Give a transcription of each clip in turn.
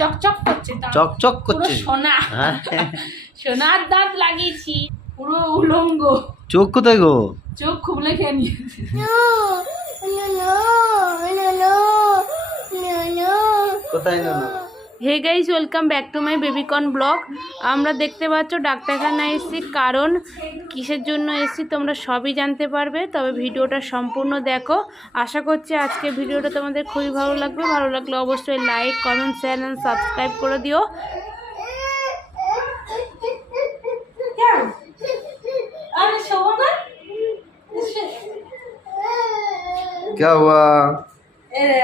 চকচক করছে, চকচক করছে, সোনা সোনার দাঁত লাগিয়েছি, পুরো উলঙ্গ। চোখ কোথায় গো? চোখ খুবলে খেয়ে নিয়েছে। কোথায় না? Hey guys, welcome back to my baby corn blog. আমরা দেখতে পাচ্ছ ডাক্তারখানা এসেছি, কারণ কিসের জন্য এসেছি তোমরা সবই জানতে পারবে। তবে ভিডিওটা সম্পূর্ণ দেখো, আশা করছি আজকে ভিডিওটা তোমাদের খুবই ভালো লাগবে। ভালো লাগলে অবশ্যই like, comment, share and subscribe করে দিও।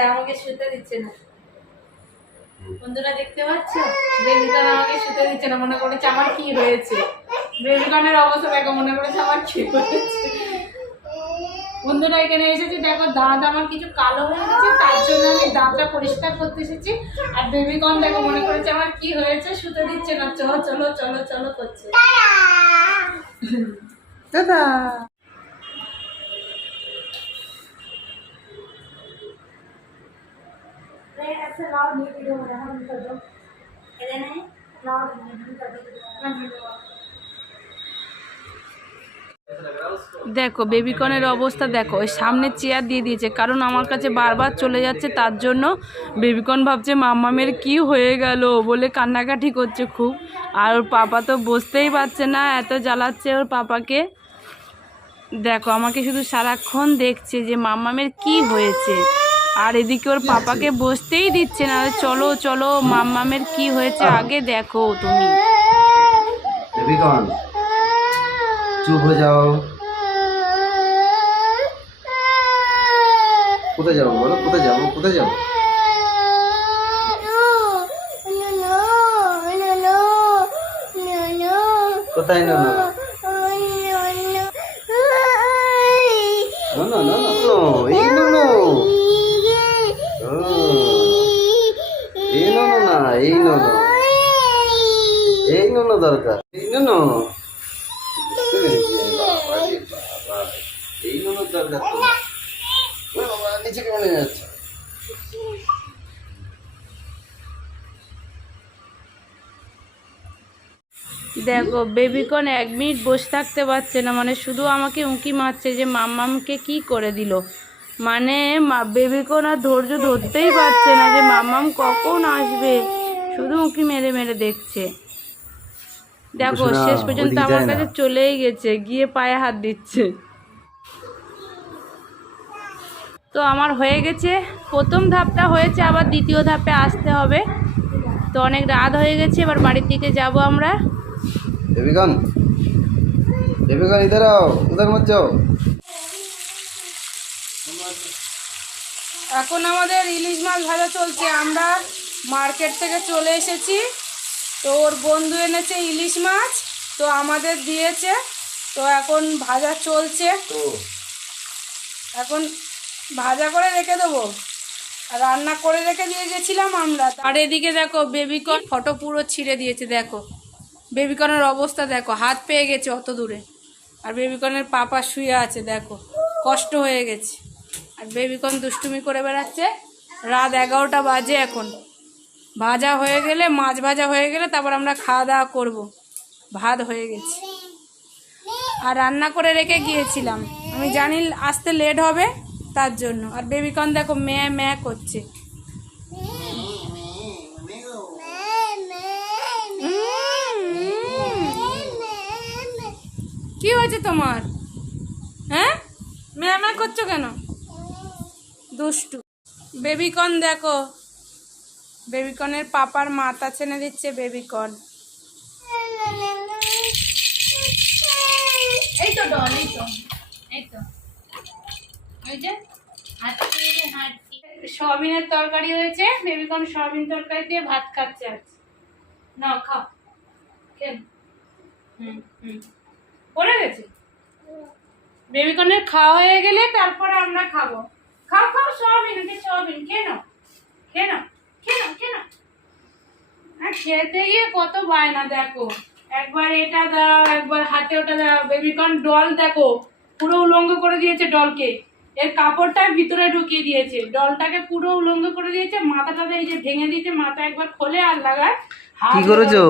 আমাকে শুতে দিচ্ছে না, বন্ধুরা দেখতে পাচ্ছ? বেবিকর্ন আমাকে শুতে দিচ্ছে না, মনে করেছে আমার কি হয়েছে। বেবিকর্নের অবস্থা দেখো, মনে করেছে আমার কি হয়েছে। বন্ধুরা এখানে এসেছি, দেখো দাঁত আমার কিছু কালো হয়ে গেছে, তার জন্য আমি দাঁতটা পরিষ্কার করতে এসেছি। আর বেবিকর্ন দেখো মনে করেছে আমার কি হয়েছে, শুতে দিচ্ছে না, চলো চলো চলো চলো করছে। দাদা দেখো বেবিকর্নের অবস্থা দেখো, ওই সামনে চেয়ার দিয়ে দিয়েছে, কারণ আমার কাছে বারবার চলে যাচ্ছে, তার জন্য বেবিকর্ন ভাবছে মাম্মামের কি হয়ে গেল বলে কান্নাকাটি করছে খুব। আর ওর পাপা তো বসতেই পারছে না, এত জ্বালাচ্ছে ওর পাপাকে। দেখো আমাকে শুধু সারাক্ষণ দেখছে যে মাম্মামের কি হয়েছে, আর এদিকে ওর পাপাকে বসতেই দিচ্ছে না। চলো চলো, মাম্মামের কি হয়েছে আগে দেখো তুমি। বেবিকর্ন চুপ হয়ে যাও। কোথায় যাবো বলো? কোথায় যাবো? কোথায় যাবো? কোথায়? না না no, no, no, no. এই no, no. এই no, no না, এই no, no. এই no, no দরকার। এই no, no. বুঝতে পেরেছি আমি, বাবা রে বাবা। এই no, no দরকার তো। ও বাবা, নিচে কেমন যাচ্ছে? দেখো বেবিকর্ন 1 মিনিট বসে থাকতে পারছে না, মানে শুধু আমাকে উঁকি মারছে যে মাম্মামকে কি করে দিল। মানে বেবিকর্ন আর ধৈর্য ধরতেই পারছে না যে মাম্মাম কখন আসবে, শুধু উঁকি মেরে মেরে দেখছে। দেখো শেষ পর্যন্ত আমার কাছে চলেই গেছে, গিয়ে পায়ে হাত দিচ্ছে। তো আমার হয়ে গেছে, প্রথম ধাপটা হয়েছে, আবার দ্বিতীয় ধাপে আসতে হবে। তো অনেক রাত হয়ে গেছে, এবার বাড়ির দিকে যাব আমরা। বেবিকর্ন, বেবিকর্ন ইধার आओ, उधर मत जाओ। এখন আমাদের ইলিশ মাছ ভাজা চলছে, আমরা মার্কেট থেকে চলে এসেছি। তো ওর বন্ধু এনেছে ইলিশ মাছ, তো আমাদের দিয়েছে, তো এখন ভাজা চলছে। এখন ভাজা করে রেখে দেবো, আর রান্না করে রেখে দিয়ে গেছিলাম আমরা। আর এদিকে দেখো বেবিকর্ন ফটো পুরো ছিঁড়ে দিয়েছে, দেখো বেবিকর্নের অবস্থা দেখো, হাত পেয়ে গেছে অত দূরে। আর বেবিকর্নের পাপা শুয়ে আছে, দেখো কষ্ট হয়ে গেছে। আর বেবিকর্ন দুষ্টুমি করে বেড়াচ্ছে। রাত 11টা বাজে এখন। ভাজা হয়ে গেলে, মাছ ভাজা হয়ে গেলে তারপর আমরা খাওয়া দাওয়া করবো। ভাত হয়ে গেছে, আর রান্না করে রেখে গিয়েছিলাম, আমি জানি আসতে লেট হবে তার জন্য। আর বেবিকর্ন দেখো ম্যা ম্যা করছে। কি হয়েছে তোমার? হ্যাঁ, ম্যা ম্যা করছো কেন? দুষ্টু বেবিকর্ন দেখো, বেবিকর্নের পাপার মাথা ছেনে দিচ্ছে বেবিকর্ন। এই তো ডল, এই তো এই তো ওই যে হাঁটছি হাঁটছি। সয়াবিনের তরকারি হয়েছে, বেবিকর্ন সয়াবিন তরকারি দিয়ে ভাত খাচ্ছে আজ। নাও খাও, খেল। পড়ে গেছে। বেবিকর্নের খাওয়া হয়ে গেলে তারপরে আমরা খাবো। খাও খাও সয়াবিন, সয়াবিন খেয়ে নাও, খেয়ে নাও, খেয়ে নাও, খেয়ে নাও। আর খেতে গিয়ে কত বায়না দেখো, একবার এটা দাও, একবার হাতে ওটা দাও। বেবিকর্ন ডল দেখো পুরো উলঙ্গ করে দিয়েছে ডলকে। এর কাপড়টা ভিতরে ঢুকিয়ে দিয়েছে, ডলটাকে পুরো উলঙ্গ করে দিয়েছে, মাথাটা এই যে ভেঙে দিয়েছে, মাথা একবার খোলে আর লাগায়। কি করেছো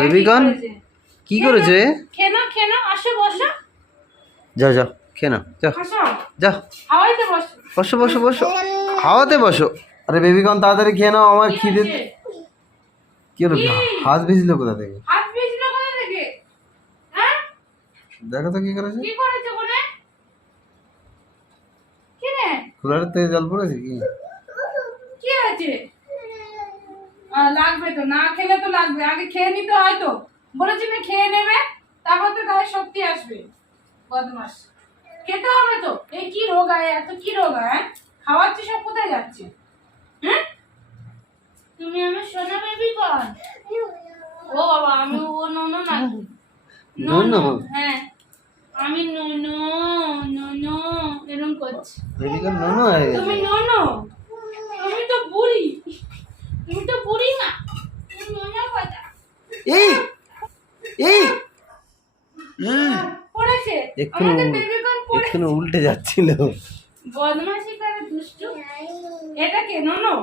বেবিকন? কি করেছো? খেয়ে নাও, আসো বসো। যাও যাও খেয়ে নাও, যাও আসো, যাও, হাওয়াইতে বসো। বসো বসো বসো, হাওয়াতে বসো। আরে বেবিকন তাড়াতাড়ি খেয়ে নাও, আমার খিদে। হয়েছে? কি হলো, হাত ভিজলো কোথা থেকে? হাত ভিজলো কোথা থেকে? হ্যাঁ, দেখো তো কি করেছে। কি করেছে কোনে? কি রে, কুলারের থেকে জল পড়েছে কি? কি হয়েছে? লাগবে তো, না খেলে তো লাগবে, আগে খেয়ে নিতে হয় তো। বলেছি না খেয়ে নেবে, তারপর তো গায়ে শক্তি আসবে। বদমাস, খেতে হবে তো। এই কি রোগ আয়, এত কি রোগ আয়? খাওয়াচ্ছি সব কোথায় যাচ্ছে? হ্যাঁ, তুমি আমার সোনা বেবি কর। ও বাবা, আমি ও নোনো না, নোনো। হ্যাঁ, আমি নোনো নোনো এরকম করছি। বেবিকন নোনো হয়ে গেছে। তুমি নোনো, তুমি তো বুড়ি, তুমি তো বুড়ি না, তুমি নোনো কথা। এই এই পড়েছে এক্ষুনি আমাদের বেবিকন পড়ে। এক্ষুনি উল্টে যাচ্ছিল। বদমাশি করে দুষ্টু। এটা কে নোনো?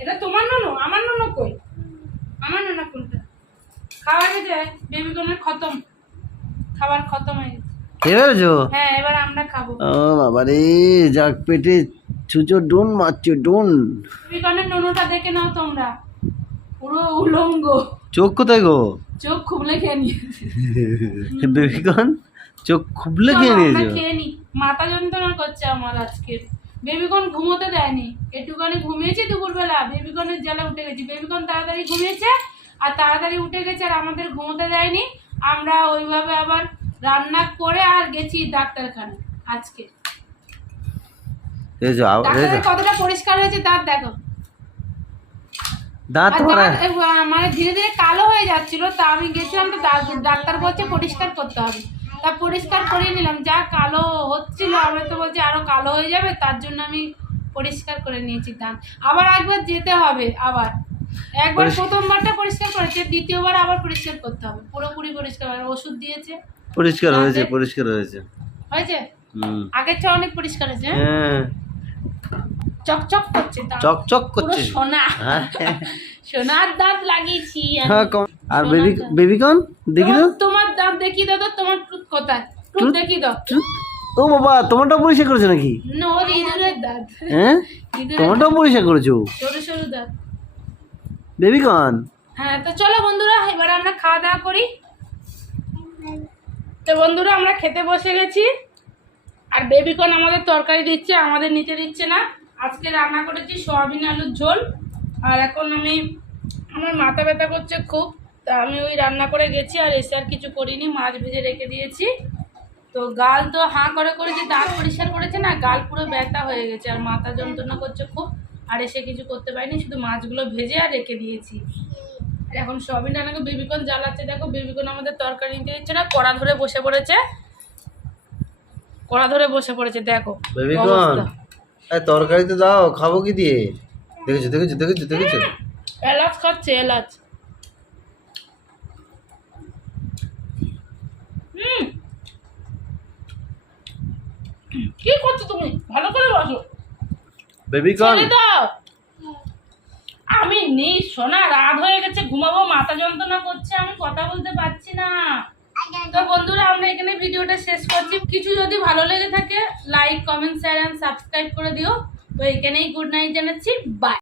এটা তোমার নোনো? আমার নোনো কই? আমার নোনো কোনটা? খাওয়া গেছে, বেবিকনের খতম, খাবার খতম হয়ে গেছে। খেয়েছো? হ্যাঁ, এবার আমরা খাবো। ও বাবা রে, যাক পেটে ছুঁচো ডুন মারছো ডুন। বেবিকনের নোনোটা দেখে নাও তোমরা, পুরো উলঙ্গ, চোখ কোথায় গো? চোখ খুবলে খেয়ে নিয়েছে। বেবিকন চোখ খুবলে চলো, খেয়ে আমরা নিয়েছো? খেয়ে নি, মাথা যন্ত্রণা করছে আমার আজকে। বেবিকন ঘুমোতে দেয়নি, একটুখানি ঘুমিয়েছি দুপুরবেলা, বেবিকনের জ্বালা উঠে গেছি। বেবিকন তাড়াতাড়ি ঘুমিয়েছে আর তাড়াতাড়ি উঠে গেছে, আর আমাদের ঘুমোতে দেয়নি। আমরা ওইভাবে আবার রান্না করে আর গেছি ডাক্তারখানা আজকে। ডাক্তারের কতটা পরিষ্কার হয়েছে দাঁত দেখো। দাঁত আর মারা দাঁত মানে ধীরে ধীরে কালো হয়ে যাচ্ছিল, তা আমি গেছিলাম তো ডাক্তার বলছে পরিষ্কার করতে হবে, তা পরিষ্কার করিয়ে নিলাম। যা কালো হচ্ছিল, আমরা তো বলছি আরো কালো হয়ে যাবে, তার জন্য আমি পরিষ্কার করে নিয়েছি দাঁত। আবার একবার যেতে হবে, আবার একবার প্রথমবারটা পরিষ্কার করেছে, দ্বিতীয়বার আবার পরিষ্কার করতে হবে, পুরোপুরি পরিষ্কার। ওষুধ দিয়েছে, পরিষ্কার হয়েছে, পরিষ্কার হয়েছে। হয়েছে, হুম, আগের চেয়ে অনেক পরিষ্কার হয়েছে। হ্যাঁ, চকচক করছে দাঁত, চকচক পুরো করছে। সোনা, হ্যাঁ, সোনার দাঁত লাগিয়েছি আমি। হ্যাঁ, আর বেবিকন দেখি তো। তোমার দাঁত দেখিয়ে দাও তো, তোমার টুথ কোথায়? টুথ দেখিয়ে দাও। ও বাবা, তোমারটা পরিষ্কার করেছো নাকি? নো, ইঁদুরের দাঁত, হ্যাঁ, ইঁদুরের তোমারটাও পরিষ্কার করেছো সরু সরু দাঁত। বেবিকন? হ্যাঁ, তো চলো বন্ধুরা, এবার আমরা খাওয়া দাওয়া করি। তো বন্ধুরা, আমরা খেতে বসে গেছি, আর বেবিকন আমাদের তরকারি দিচ্ছে, আমাদের নিচে দিচ্ছে না। আজকে রান্না করেছি সয়াবিন আলুর ঝোল। আর এখন আমার মাথা ব্যথা করছে খুব, তা আমি ওই রান্না করে গেছি, আর এসে আর কিছু করিনি, মাছ ভেজে রেখে দিয়েছি। তো গাল তো হাঁ করে যে দাঁত পরিষ্কার করেছে না, গাল পুরো ব্যথা হয়ে গেছে, আর মাথা যন্ত্রণা করছে খুব, আর এসে কিছু করতে পারিনি, শুধু মাছগুলো ভেজে আর রেখে দিয়েছি। আর এখন সয়াবিন রান্নাকে বেবিকন জ্বালাচ্ছে, দেখো বেবিকন আমাদের তরকারি নিতে দিচ্ছে না, কড়া ধরে বসে পড়েছে, কড়া ধরে বসে পড়েছে, দেখো বেবিকন অবস্থা। তরকারি তো দাও, খাবো কি দিয়ে? দেখেছো দেখেছো দেখেছো দেখেছো? এলাচ খাচ্ছে, এলাচ। কি করছো তুমি? ভালো করে বসো, বেবিকন ছেড়ে দাও। আমি নেই সোনা, রাত হয়ে গেছে, ঘুমাবো, মাথা যন্ত্রণা করছে, আমি কথা বলতে পারছি না। তো বন্ধুরা, আমরা এখানে ভিডিওটা শেষ করছি। কিছু যদি ভালো লেগে থাকে, like, comment, share and subscribe করে দিও। তো এখানেই গুড নাইট জানাচ্ছি, বাই।